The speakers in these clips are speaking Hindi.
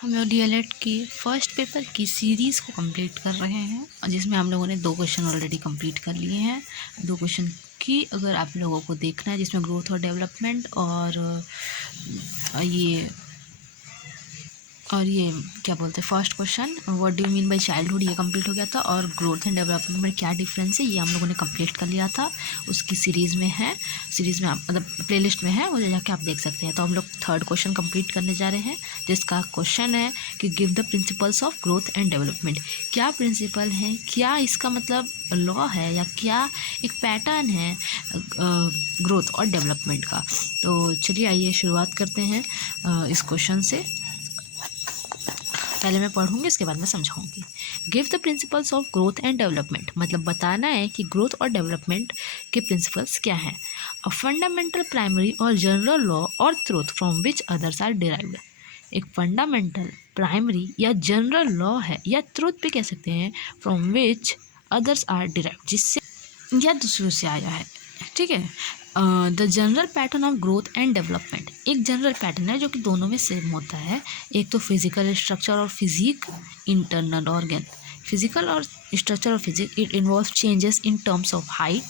हम लोग डीएलएड की फर्स्ट पेपर की सीरीज़ को कंप्लीट कर रहे हैं और जिसमें हम लोगों ने 2 क्वेश्चन ऑलरेडी कंप्लीट कर लिए हैं। 2 क्वेश्चन की अगर आप लोगों को देखना है जिसमें ग्रोथ और डेवलपमेंट और ये क्या बोलते हैं first question what do you mean by childhood, ये कंप्लीट हो गया था। और ग्रोथ एंड डेवलपमेंट में क्या डिफरेंस है ये हम लोगों ने कंप्लीट कर लिया था। उसकी सीरीज़ में आप मतलब प्लेलिस्ट में है, वो जाके आप देख सकते हैं। तो हम लोग थर्ड क्वेश्चन कंप्लीट करने जा रहे हैं जिसका क्वेश्चन है कि give the principles of growth and development. क्या प्रिंसिपल है, क्या इसका मतलब लॉ है या क्या एक पैटर्न है ग्रोथ और डेवलपमेंट का। तो चलिए आइए शुरुआत करते हैं इस क्वेश्चन से। पहले मैं पढ़ूंगी इसके बाद मैं समझाऊंगी। Give the principles of growth and development मतलब बताना है कि ग्रोथ और डेवलपमेंट के प्रिंसिपल्स क्या हैं। अ फंडामेंटल प्राइमरी और जनरल लॉ और truth from which others are derived. एक फंडामेंटल प्राइमरी या जनरल लॉ है या ट्रूथ भी कह सकते हैं, from which others are derived, जिससे या दूसरों से आया है। ठीक है। The general pattern of growth and development एक जनरल पैटर्न है जो कि दोनों में सेम होता है। एक तो फिजिकल स्ट्रक्चर और फिजिक, इंटरनल ऑर्गन। फिजिकल और स्ट्रक्चर और physique it involve changes in terms of height,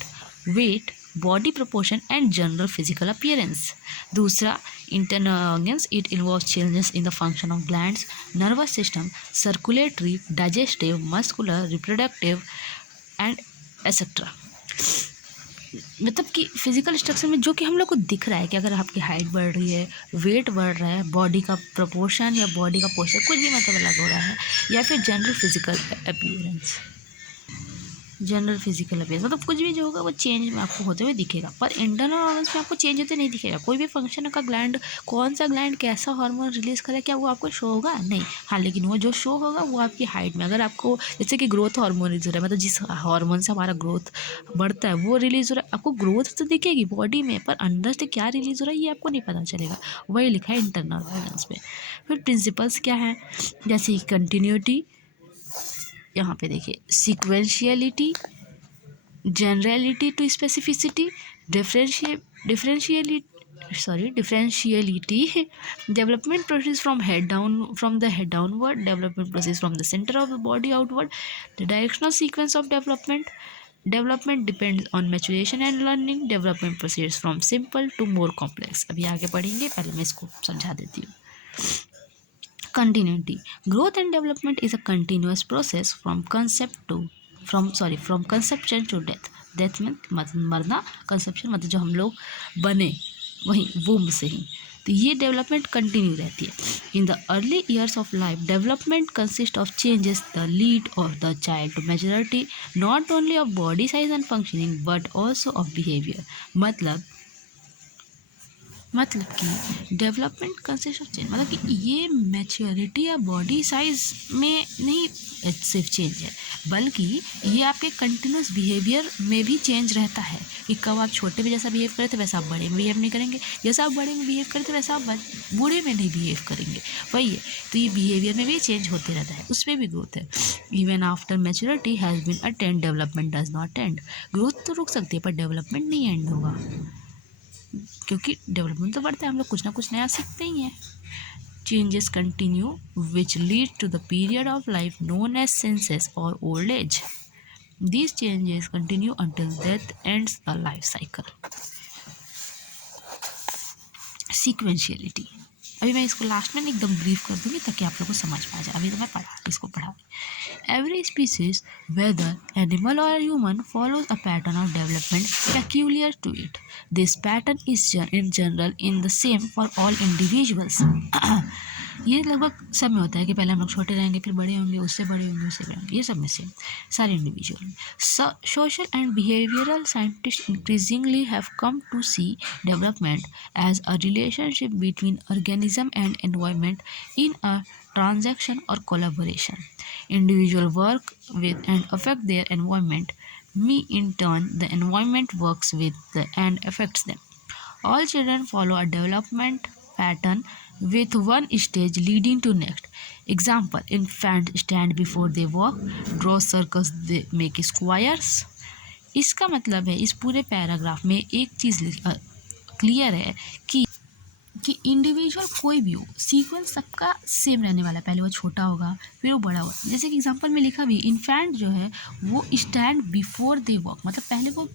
weight, body proportion and general physical appearance. दूसरा internal organs it involve changes in the function of glands, nervous system, circulatory, digestive, muscular, reproductive and et cetera. मतलब कि फिजिकल स्ट्रक्चर में जो कि हम लोग को दिख रहा है कि अगर आपकी हाइट बढ़ रही है, वेट बढ़ रहा है, बॉडी का प्रोपोर्शन या बॉडी का पोस्चर कुछ भी मतलब अलग हो रहा है, या फिर जनरल फिजिकल अपीयरेंस, मतलब कुछ भी जो होगा वो चेंज में आपको होते हुए दिखेगा। पर इंटरनल ऑर्गन्स में आपको चेंज होते नहीं दिखेगा। कोई भी फंक्शन का ग्लैंड, कौन सा ग्लैंड कैसा हार्मोन रिलीज करे, क्या वो आपको शो होगा? नहीं। हाँ, लेकिन वो जो शो होगा वो आपकी हाइट में। अगर आपको जैसे कि ग्रोथ हार्मोन रिलीज हो रहा है, मतलब जिस हार्मोन से हमारा ग्रोथ बढ़ता है वो रिलीज हो रहा है, आपको ग्रोथ तो दिखेगी बॉडी में, पर अंदर से क्या रिलीज हो रहा है ये आपको नहीं पता चलेगा। वही लिखा है इंटरनल ऑर्गन्स में। फिर प्रिंसिपल्स क्या हैं, जैसे कंटिन्यूटी, यहाँ पे देखिए सीक्वेंशियलिटी, generality to specificity, differentiality. Development process from the head downward. Development process from the center of the body outward. The directional sequence of development depends on maturation and learning. Development proceeds from simple to more complex. अभी आगे पढ़ेंगे, पहले मैं इसको समझा देती हूँ। Continuity. Growth and development is a continuous process from conception to death. Death में मरना, कंसेप्शन मतलब जो हम लोग बने वहीं वूम्ब से ही, तो ये डेवलपमेंट कंटिन्यू रहती है। In the early years of life development consist of changes the lead of the child to majority, not only of body size and functioning but also of behaviour. मतलब कि डेवलपमेंट कंसिस्ट ऑफ चेंज, मतलब कि ये मैच्योरिटी या बॉडी साइज में नहीं सिर्फ चेंज है, बल्कि ये आपके कंटिन्यूस बिहेवियर में भी चेंज रहता है कि कब आप छोटे में जैसा बिहेव करे थे वैसा आप बड़े में बिहेव नहीं करेंगे, जैसा आप बड़े में बिहेव करे थे वैसा आप बूढ़े में नहीं बिहेव करेंगे। वही है, तो ये बिहेवियर में भी चेंज होते रहता है, उसमें भी ग्रोथ है। Even after maturity has been attained development does not end. Growth तो रुक सकती है पर डेवलपमेंट नहीं एंड होगा, क्योंकि डेवलपमेंट तो बढ़ता है, हम लोग कुछ ना कुछ नया सीखते ही हैं। Changes continue which lead to the period of life known as senses और old age. These changes continue until death ends the life cycle. Sequentiality, अभी मैं इसको लास्ट में एकदम ब्रीफ कर दूंगी ताकि आप लोगों को समझ में आ जाए। अभी तो मैं पढ़ा। Every species, whether animal or human, follows a pattern of development peculiar to it. This pattern is in general in the same for all individuals. ये लगभग सब में होता है कि पहले हम लोग छोटे रहेंगे, फिर बड़े होंगे, उससे बड़े होंगे, उससे बड़े होंगे, ये सब में सेम सारे इंडिविजुअल में। Social and behavioral scientists increasingly have come to see development as a relationship between organism and environment in a transaction or collaboration. Individuals work with and affect their environment. Me, in turn, the environment works with and affects them. All children follow a development pattern with one stage leading to next. Example: infants stand before they walk, draw circles, they make squares. इसका मतलब है इस पूरे पैराग्राफ में एक चीज़ क्लियर है कि कि इंडिविजुअल कोई भी हो, सीक्वेंस सबका सेम रहने वाला है। पहले वो छोटा होगा, फिर वो बड़ा होगा। जैसे कि एग्जांपल में लिखा भी, इन्फेंट जो है वो स्टैंड बिफोर दे वॉक, मतलब पहले वो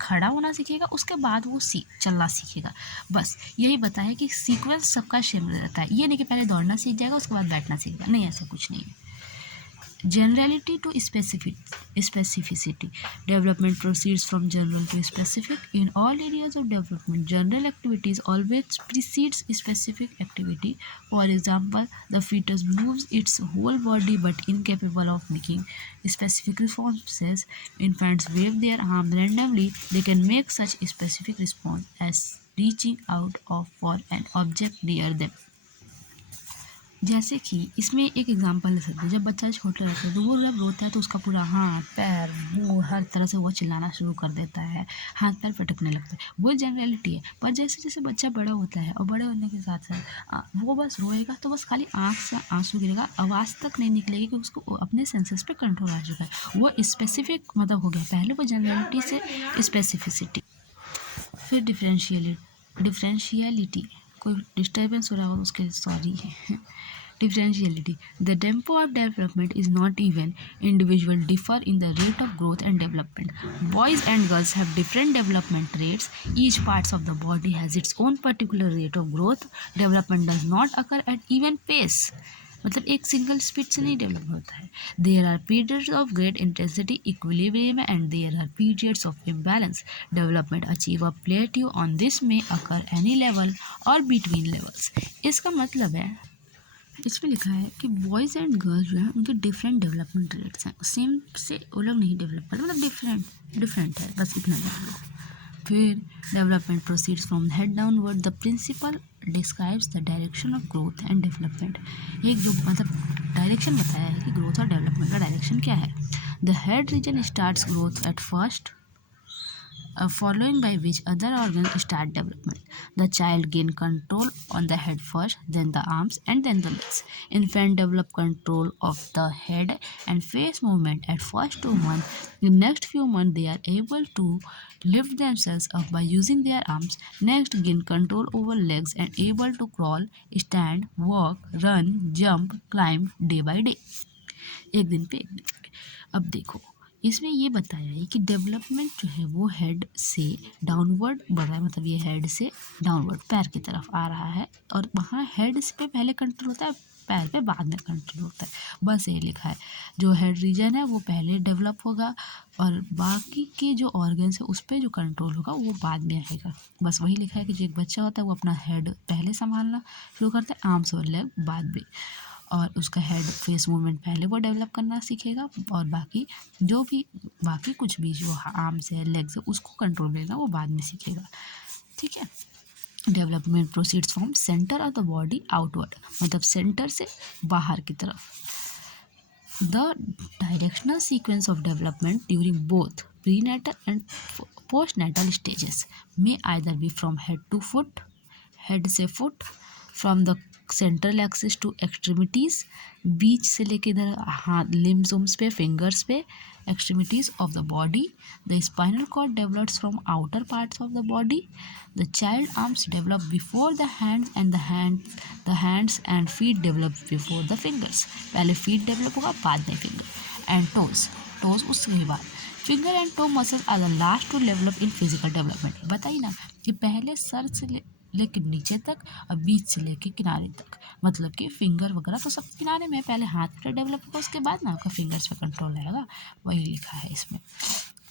खड़ा होना सीखेगा, उसके बाद वो चलना सीखेगा। बस यही बताया है कि सीक्वेंस सबका सेम रहता है। ये नहीं कि पहले दौड़ना सीख जाएगा उसके बाद बैठना सीखेगा, नहीं, ऐसा कुछ नहीं है। Generality to specificity. Development proceeds from general to specific. In all areas of development, general activities always precedes specific activity. For example, the fetus moves its whole body but incapable of making specific responses. Infants wave their arm randomly. They can make such specific response as reaching out for an object near them. जैसे कि इसमें एक एग्जांपल ले सकते हैं, जब बच्चा छोटा रहता है तो वो जब रोता है तो उसका पूरा हाथ पैर मुंह हर तरह से वो चिल्लाना शुरू कर देता है, हाथ पैर पटकने लगता है। वो जनरलिटी है। पर जैसे जैसे बच्चा बड़ा होता है और बड़े होने के साथ साथ वो बस रोएगा तो बस खाली आँख से आंसू गिरेगा, आवाज़ तक नहीं निकलेगी क्योंकि उसको अपने सेंसेस पे कंट्रोल आ चुका है। वो स्पेसिफिक मतलब हो गया। पहले वो जनरलिटी से स्पेसिफिसिटी, फिर डिफरेंशियलिटी। कोई डिस्टर्बेंस हो रहा हो तो उसके सॉरी है। Differentiality. The tempo of development is not even. Individuals differ in the rate of growth and development. Boys and girls have different development rates. Each part of the body has its own particular rate of growth. Development does not occur at even pace. मतलब एक सिंगल स्पीड से नहीं डेवलप होता है। There are periods of great intensity, equilibrium and there are periods of imbalance. Development achieve a plateau on this may occur any level or between levels. इसका मतलब है, इसमें लिखा है कि बॉयज़ एंड गर्ल्स जो है उनके डिफरेंट डेवलपमेंट रेट्स हैं। सेम से वो लोग नहीं डेवलप करते, मतलब डिफरेंट है, बस इतना जान लो। फिर development proceeds from head downward. The principle describes the direction of growth and development. एक जो मतलब डायरेक्शन बताया है कि ग्रोथ और डेवलपमेंट का डायरेक्शन क्या है. The head region starts growth at first, following by which other organs start development. The child gain control on the head first, then the arms, and then the legs. Infant develop control of the head and face movement at first 2 months. In next few months, they are able to lift themselves up by using their arms. Next, gain control over legs and able to crawl, stand, walk, run, jump, climb day by day. एक दिन पे एक दिन पे। अब देखो, इसमें ये बताया है कि डेवलपमेंट जो है वो हेड से डाउनवर्ड बढ़ रहा है, मतलब ये हेड से डाउनवर्ड पैर की तरफ आ रहा है, और वहाँ हेड पे पहले कंट्रोल होता है, पैर पे बाद में कंट्रोल होता है। बस ये लिखा है, जो हेड रीजन है वो पहले डेवलप होगा और बाकी के जो ऑर्गन्स है उस पर जो कंट्रोल होगा वो बाद में आएगा। बस वही लिखा है कि जो एक बच्चा होता है वो अपना हेड पहले संभालना शुरू करता है, आर्म्स और लेग बाद में, और उसका हेड फेस मूवमेंट पहले वो डेवलप करना सीखेगा, और बाकी कुछ भी जो आर्म्स है लेग्स है उसको कंट्रोल लेना वो बाद में सीखेगा। ठीक है। Development proceeds from centre of the body outward, मतलब सेंटर से बाहर की तरफ. The directional sequence of development during both prenatal and postnatal stages में either be from head to foot, head से foot, from the central axis to extremities, बीच से लेके इधर हाथ लिम्स पे फिंगर्स पे, extremities of the body. The spinal cord develops from outer parts of the body. The child arms develop before the hands and the hands and feet develop before the fingers. पहले फीट डेवलप होगा बाद में फिंगर. एंड टोज उसके बाद. Finger and toe muscles are the last to develop in physical development. बताइए ना कि पहले सर से लेके नीचे तक और बीच से लेके किनारे तक, मतलब कि फिंगर वगैरह तो सब किनारे में, पहले हाथ पे डेवलप होगा उसके बाद ना आपका फिंगर्स पे कंट्रोल रहेगा, वही लिखा है इसमें.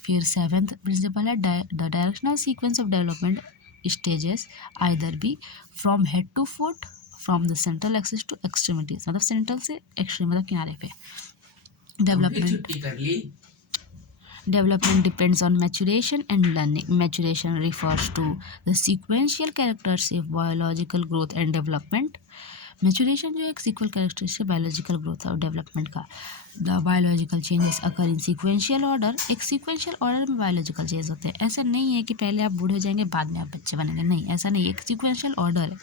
फिर 7th प्रिंसिपल है the directional sequence of development stages either be from head to foot, from the central axis to extremities, मतलब सेंट्रल से एक्सट्रीम मतलब किनारे पे. Development depends on maturation and learning. Maturation refers to the sequential characteristics of biological growth and development. Maturation जो एक sequential characteristic biological growth और development का. The biological changes occur in sequential order. एक sequential order में biological changes होते हैं. ऐसा नहीं है कि पहले आप बूढ़े हो जाएंगे बाद में आप बच्चे बनेंगे, नहीं, ऐसा नहीं, एक sequential order है.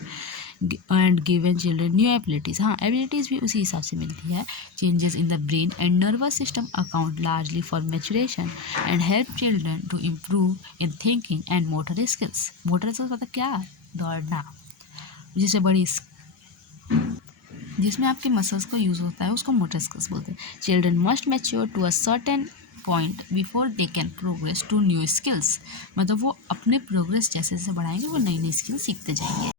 And given children new abilities, हाँ एबिलिटीज़ भी उसी हिसाब से मिलती है. Changes in the brain and nervous system account largely for maturation and help children to improve in thinking and motor skills. Motor skills मतलब क्या, दौड़ना, जिसे बड़ी जिसमें आपके मसल्स का यूज़ होता है उसको मोटर स्किल्स बोलते हैं। Children must mature to a certain point before they can progress to new skills. मतलब वो अपने प्रोग्रेस जैसे जैसे बढ़ाएंगे वो नई नई स्किल्स सीखते जाएंगे।